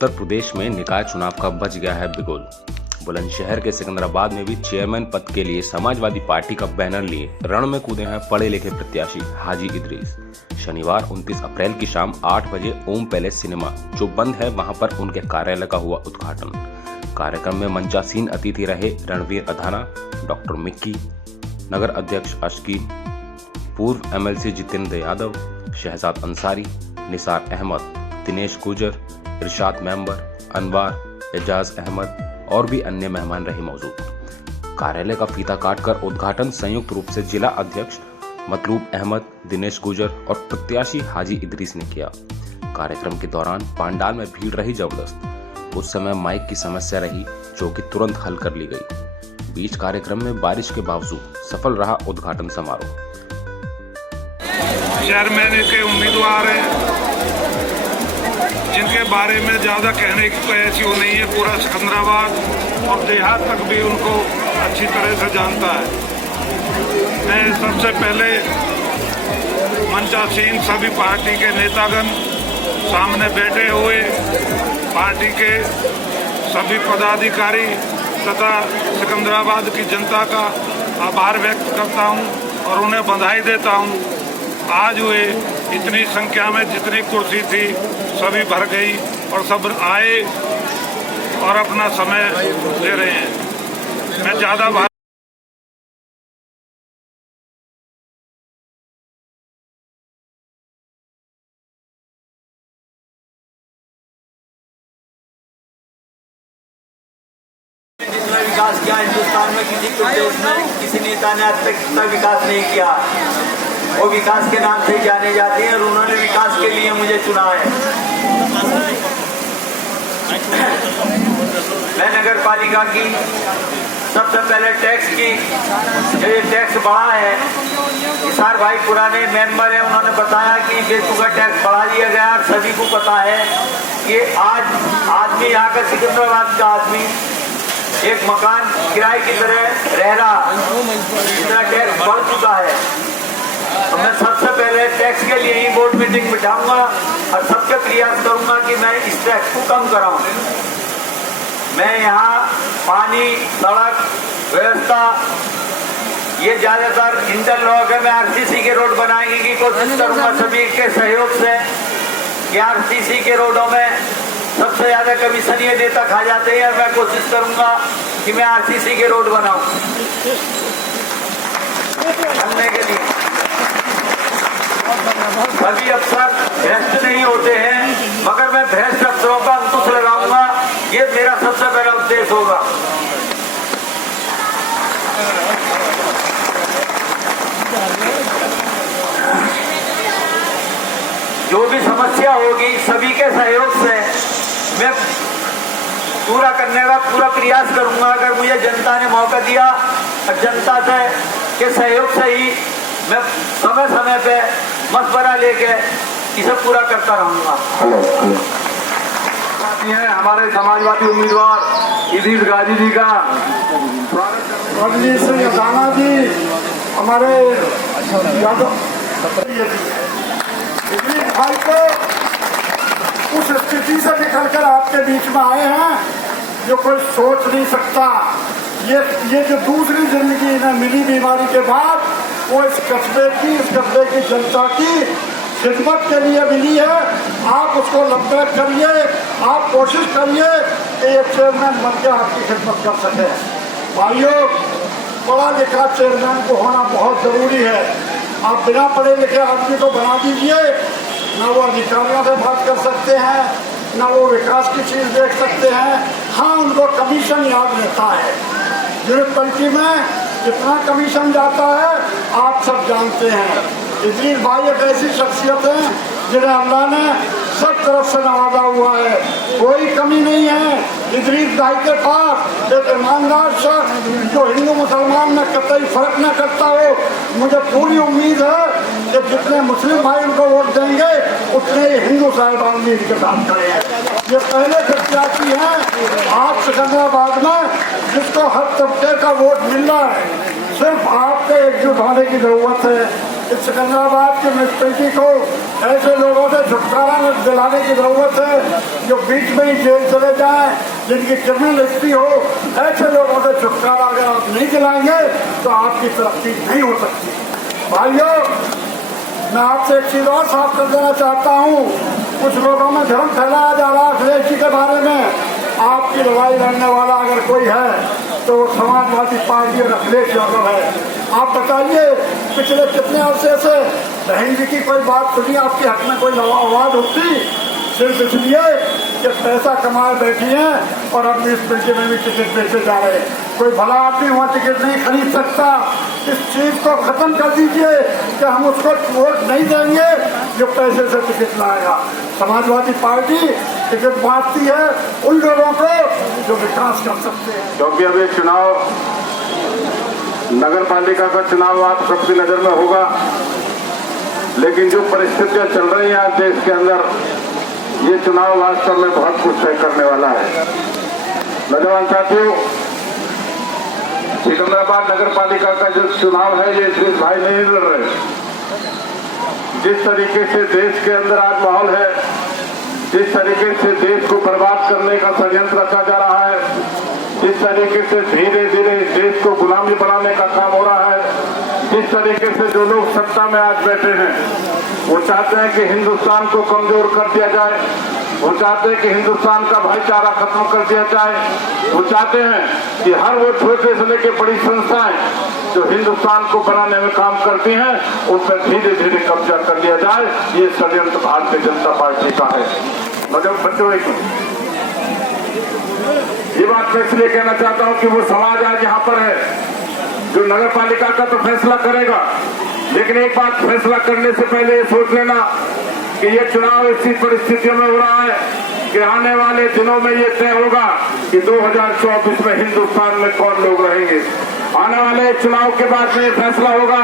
उत्तर प्रदेश में निकाय चुनाव का बज गया है बिगुल। बुलंदशहर के सिकंदराबाद में भी चेयरमैन पद के लिए समाजवादी पार्टी का बैनर लिए रण में कूदे हैं पढ़े लिखे प्रत्याशी हाजी इदरीस। शनिवार 29 अप्रैल की शाम 8 बजे ओम पैलेस सिनेमा जो बंद है वहां पर उनके कार्यालय का हुआ उद्घाटन। कार्यक्रम में मंचासीन अतिथि रहे रणवीर अधाना, डॉक्टर मिक्की, नगर अध्यक्ष अशकीन, पूर्व एमएलसी जितेंद्र यादव, शहजाद अंसारी, निसार अहमद, दिनेश गुजर, इरशाद मेंबर, अनवार, एजाज अहमद और भी अन्य मेहमान रहे मौजूद। कार्यालय का फीता काटकर उद्घाटन संयुक्त रूप से जिला अध्यक्ष मतलूब अहमद, दिनेश गुजर और प्रत्याशी हाजी इदरीस ने किया। कार्यक्रम के दौरान पंडाल में भीड़ रही जबरदस्त। उस समय माइक की समस्या रही जो कि तुरंत हल कर ली गई। बीच कार्यक्रम में बारिश के बावजूद सफल रहा उद्घाटन समारोह। चेयरमैन के उम्मीदवार हैं जिनके बारे में ज़्यादा कहने की कोई ऐसी वो नहीं है। पूरा सिकंदराबाद और देहात तक भी उनको अच्छी तरह से जानता है। मैं सबसे पहले मंचासीन सभी पार्टी के नेतागण सामने बैठे हुए पार्टी के सभी पदाधिकारी तथा सिकंदराबाद की जनता का आभार व्यक्त करता हूं और उन्हें बधाई देता हूं। आज हुए इतनी संख्या में जितनी कुर्सी थी सभी भर गई और सब आए और अपना समय दे रहे हैं। मैं ज़्यादा विकास किया हिंदुस्तान में, किसी प्रदेश में किसी नेता ने आज तक इतना विकास नहीं किया। वो विकास के नाम से जाने जाते हैं और उन्होंने विकास के लिए मुझे चुना है। मैं नगर पालिका की सबसे पहले टैक्स की जो ये टैक्स बढ़ा है, निसार भाई पुराने मेंबर हैं, उन्होंने बताया कि बेतुका टैक्स बढ़ा दिया गया। और सभी को पता है कि आज आदमी यहाँ का सिकंदराबाद का आदमी एक मकान किराए की तरह रह रहा, इतना टैक्स बढ़ चुका है। तो मैं सबसे पहले टैक्स के लिए ही बोर्ड मीटिंग बिठाऊंगा और सबके प्रयास करूंगा कि मैं इस टैक्स को कम कराऊं। मैं यहाँ पानी, सड़क व्यवस्था ये ज्यादातर इंटरलॉक है। मैं आरसीसी के रोड बनाने की कोशिश करूंगा सभी के सहयोग से। कि आरसीसी के रोडों में सबसे ज्यादा कमीशन ये नेता खा जाते हैं। मैं कोशिश करूंगा कि मैं आरसीसी के रोड बनाऊं बनने के लिए। सभी अफसर भ्रष्ट नहीं होते हैं, मगर मैं भ्रष्ट अफसरों का अंकुश लगाऊंगा। ये मेरा सबसे पहला उद्देश्य होगा। जो भी समस्या होगी सभी के सहयोग से मैं पूरा करने का पूरा प्रयास करूंगा। अगर मुझे जनता ने मौका दिया और जनता से के सहयोग से ही मैं समय समय पे मशवरा लेके इसे पूरा करता रहूंगा। हमारे समाजवादी उम्मीदवार इदरीस गाजी जी का रणवीर सिंह अधाना जी, हमारे यादव इदरीस भाई को उस स्थिति से निकलकर आपके बीच में आए हैं जो कोई सोच नहीं सकता। ये जो दूसरी जिंदगी इन्हें मिली बीमारी के बाद, वो इस कस्बे की जनता की खिदमत के लिए मिली है। आप उसको लंबेट करिए, आप कोशिश करिए कि ये चेयरमैन बन के आपकी खिदमत कर सके। भाइयों, पढ़ा लिखा चेयरमैन को होना बहुत जरूरी है। आप बिना पढ़े लिखे आदमी को बना दीजिए, न वो अधिकारियों से बात कर सकते हैं, न वो विकास की चीज देख सकते हैं। हाँ, उनको कमीशन याद रहता है। म्यूनिसिपैलिटी में कितना कमीशन जाता है आप सब जानते हैं। इदरीस भाई एक ऐसी शख्सियत है जिन्हें अल्लाह ने सब तरफ से नवाजा हुआ है, कोई कमी नहीं है। इदरीस भाई के पास एक ईमानदार शख्स जो हिंदू मुसलमान में कतई फर्क न करता हो। मुझे पूरी उम्मीद है कि जितने मुस्लिम भाई उनको वोट देंगे उतने ही हिंदू साहिबान भी इनके साथ खड़े हैं। ये पहले प्रत्याशी हैं आज सिकंदराबाद में जिसको हर तबके का वोट मिल रहा है। सिर्फ आपको एकजुट होने की जरूरत है। इस सिकंदराबाद की म्यूनसिपैलिटी को ऐसे लोगों से छुटकारा दिलाने की जरूरत है जो बीच में ही जेल चले जाएं, जिनकी क्रिमिनल हिस्ट्री हो। ऐसे लोगों से छुटकारा अगर आप नहीं दिलाएंगे तो आपकी तरक्की नहीं हो सकती। भाइयों, मैं आपसे एक चीज और साफ कर देना चाहता हूँ। कुछ लोगों में भ्रम फैलाया जा रहा है अखिलेश जी के बारे में। आपकी लड़ाई लड़ने वाला अगर कोई है तो समाजवादी पार्टी और अखिलेश यादव है। आप बताइए, पिछले कितने अरसे से बहन जी की कोई बात सुनी आपके हक में कोई आवाज उठती? सिर्फ इसलिए कि पैसा कमाए बैठी हैं और अब म्यूनसिपैलिटी में भी टिकट बेचे जा रहे हैं। कोई भला आदमी वहाँ टिकट नहीं खरीद सकता। इस चीज को खत्म कर दीजिए कि हम उसको वोट नहीं देंगे जो पैसे से टिकट लाएगा। समाजवादी पार्टी टिकट बांटती है उन लोगों को जो विकास कर सकते हैं। क्योंकि अभी चुनाव, नगर पालिका का चुनाव आप सबकी नजर में होगा, लेकिन जो परिस्थितियां चल रही हैं आज देश के अंदर, ये चुनाव वास्तव में बहुत कुछ तय करने वाला है। नौजवान साथियों, सिकंदराबाद नगर पालिका का जो चुनाव है ये इद्रीस भाई नहीं लड़ रहे। जिस तरीके से देश के अंदर आज माहौल है, जिस तरीके से देश को बर्बाद करने का षड्यंत्र रचा जा रहा है, जिस तरीके से धीरे धीरे देश को गुलामी बनाने का काम हो रहा है, जिस तरीके से जो लोग सत्ता में आज बैठे हैं वो चाहते हैं कि हिंदुस्तान को कमजोर कर दिया जाए, वो चाहते हैं कि हिंदुस्तान का भाईचारा खत्म कर दिया जाए, वो चाहते हैं कि हर वो छोटे से लेकर बड़ी संस्थाएं जो हिंदुस्तान को बनाने में काम करती हैं उन पर धीरे धीरे कब्जा कर लिया जाए। ये षड्यंत्र भारतीय जनता पार्टी का है। मतलब बच्चों, ये बात मैं इसलिए कहना चाहता हूं कि वो समाज आज यहाँ पर है जो नगर पालिका का तो फैसला करेगा, लेकिन एक बात फैसला करने से पहले ये सोच लेना कि ये चुनाव ऐसी परिस्थितियों में हो रहा है कि आने वाले दिनों में ये तय होगा कि 2024 में हिंदुस्तान में कौन लोग रहेंगे। आने वाले चुनाव के बाद में ये फैसला होगा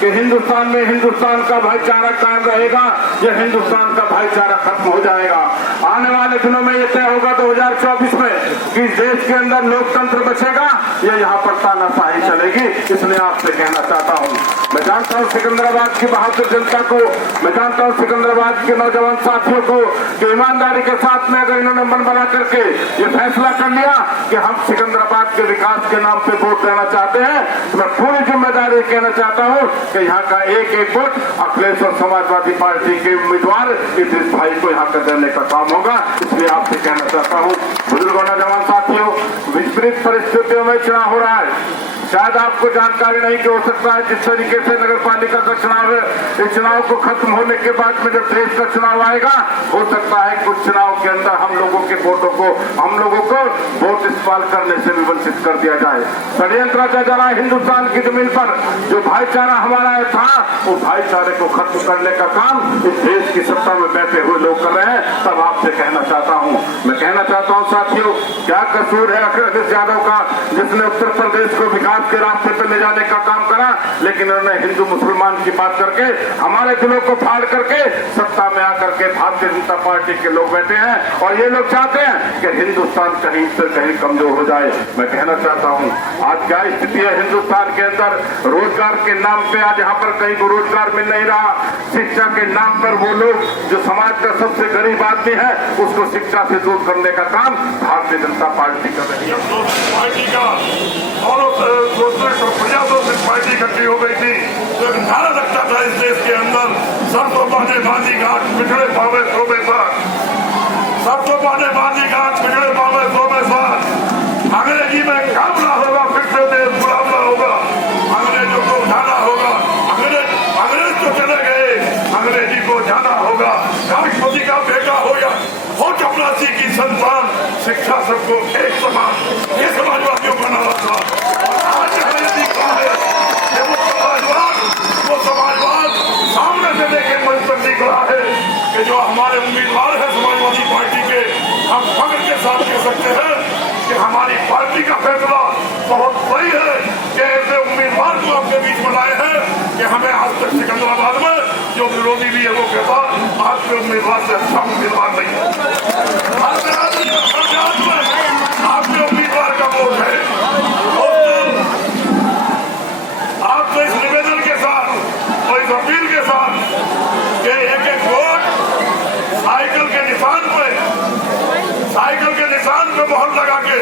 कि हिंदुस्तान में हिंदुस्तान का भाईचारा कायम रहेगा या हिंदुस्तान का भाईचारा खत्म हो जाएगा। आने वाले दिनों में ये तय होगा 2024 में कि देश के अंदर लोकतंत्र बचेगा या यहाँ पर तानाशाही चलेगी। इसलिए आपसे कहना चाहता हूँ, मैं जानता हूँ सिकंदराबाद की बहादुर जनता को, मैं जानता हूँ सिकंदराबाद के नौजवान साथियों को कि ईमानदारी के साथ में अगर इन्होंने मन बना करके ये फैसला कर लिया कि हम सिकंदराबाद के विकास के नाम पे वोट देना चाहते हैं, तो मैं पूरी जिम्मेदारी कहना चाहता हूँ कि यहाँ का एक एक वोट अखिलेश और समाजवादी पार्टी के उम्मीदवार इद्रीस भाई को यहाँ का देने का काम होगा। इसलिए आपसे कहना चाहता हूँ, बुजुर्गों नौजवान साथियों, विपरीत परिस्थितियों में चुनाव हो रहा है। शायद आपको जानकारी नहीं कि हो सकता है जिस तरीके से नगर पालिका का चुनाव है, इस चुनाव को खत्म होने के बाद में जब देश का चुनाव आएगा, हो सकता है कुछ चुनाव के अंदर हम लोगों के वोटों को, हम लोगों को वोट इस्तेमाल करने से भी वंचित कर दिया जाए। षड्यंत्र रचा जा रहा है हिंदुस्तान की जमीन पर। जो भाईचारा हमारा था वो भाईचारे को खत्म करने का काम इस देश की सत्ता में बैठे हुए लोग कर रहे हैं। तब आपसे कहना चाहता हूँ, मैं कहना चाहता हूँ साथियों, क्या कसूर है अखिलेश यादव का जिसने उत्तर प्रदेश को विकास के रास्ते पे ले जाने का काम करा, लेकिन उन्होंने हिंदू मुसलमान की बात करके हमारे दिलों को फाड़ करके सत्ता में आकर के भारतीय जनता पार्टी के लोग बैठे हैं और ये लोग चाहते हैं कि हिंदुस्तान कहीं से कहीं कमजोर हो जाए। मैं कहना चाहता हूँ, आज क्या स्थिति है हिंदुस्तान के अंदर। रोजगार के नाम पे आज यहाँ पर कहीं को रोजगार मिल नहीं रहा। शिक्षा के नाम पर वो लोग जो समाज का सबसे गरीब आदमी है उसको शिक्षा से दूर करने का काम भारतीय जनता पार्टी कर रही है। प्रजातंत्र पार्टी इकट्ठी हो गई थी तो एक नारा लगता था इस देश के अंदर, सब तो बांधे बांधी घाट पिछड़े पावे सो में साथ, सब तो बांधे बांधी घाट पिछड़े पावे सो में साथ। अंग्रेजी में काम ना होगा, फिर से देश गुलाम होगा, अंग्रेजों को उठाना होगा। अंग्रेज तो चले गए, अंग्रेजी को जाना होगा। राष्ट्रपति का बेटा हो या हो चपरासी की संतान, शिक्षा सबको एक समान, ये समाजवादियों का नारा था। वो समाजवाद सामने से लेकर मंच पर दिख रहा है कि जो हमारे उम्मीदवार है समाजवादी पार्टी के, हम फख्र के साथ कह सकते हैं कि हमारी पार्टी का फैसला बहुत सही है कि ऐसे उम्मीदवार को आपके बीच में लाए हैं कि हमें आज तक सिकंदराबाद में जो विरोधी भी है वो कहता आपके उम्मीदवार से अच्छा उम्मीदवार नहीं है। आपके उम्मीदवार का वोट है। आपको इस निवेदन के साथ और इस अपील निशान पे मोहर लगा के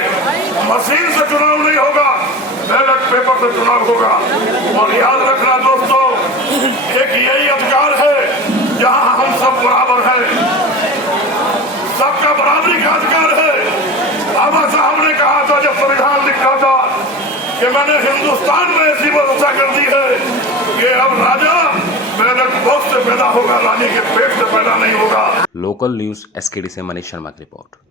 मशीन से चुनाव नहीं होगा, बैलेट पेपर से चुनाव होगा। और याद रखना दोस्तों, एक यही अधिकार है जहां हम सब बराबर हैं, सबका बराबरी का अधिकार है। बाबा साहब ने कहा था जब संविधान लिखा था कि मैंने हिंदुस्तान में ऐसी व्यवस्था कर दी है कि अब राजा बैलेट बॉक्स से पैदा होगा, रानी के पेट से पैदा नहीं होगा। लोकल न्यूज SKD से मनीष शर्मा की रिपोर्ट।